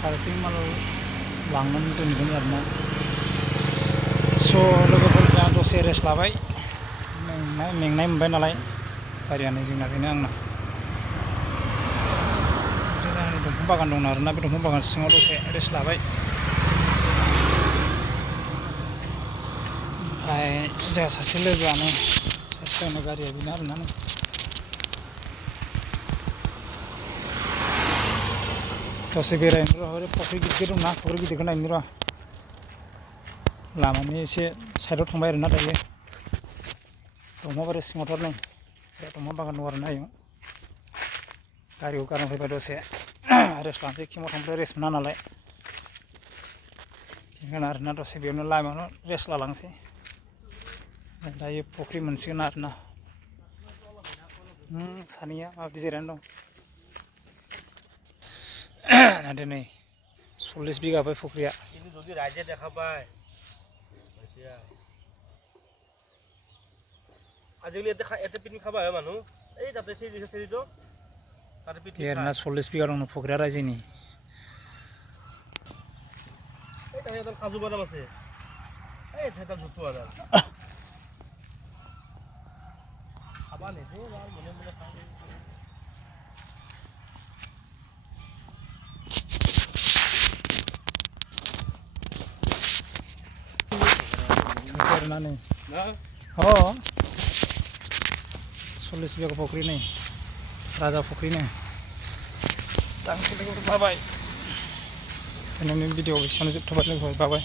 कारपिं माल लांनानै दोनगोन आरोना स' लोगोफोरजों दसे रेस्ट लाबाय मेंनाय मोनबाय नालाय गारियानो जोंना बेनो आंना जोंनि दंफां बागान दं आरोना बे दंफां बागान सिङाव दसे रेस्ट लाबाय ओमफ्राय जोंहा सासे लोगोआनो सासेयावनो गारिया बेनो आरोना दसे बेरायनो र' फख्रि गिदिर दंना फख्रि गिदिरखौ नायनो र' लामानि एसे साइडआव थांबाय आरोना दायो दंफां बारि सिङावथार नै दंफां बागान दं आरोना इयाव गारिखौ गारना फैबाय दसे रेस्ट लानोसै केमाव थांबाय रेस्ट मोना नालाय बेनिखायनो आरोना दसे बेयावनो लामायावनो रेस्ट लालांसै दायो फख्रि मोनसिगोन आरोना सानैया माबायदि जिरायनानै दं दिनै 40 बिगा बै फख्रिया যদি ৰাইজে দেখা পায় আজিকালি এতে পিকনিক খাব আহে মানুহ এই তাতে চেৰিটো তাতে পিকনিক খায় 40 বিঘা দं फख्रिया रायजोनि এই তাতে এটা কাজু বাদাম আছে এই এটা জুতু আদা খাবা নেদে আর মনে মনে খাই आरोना नै 40 बिगा फख्रि नै राजा फख्रि नै गांसे लोगोफोर बाबाय दिनैनि भिडिअ' बेसेबांनो जोबथ'बाय लोगोफोर बाबाय।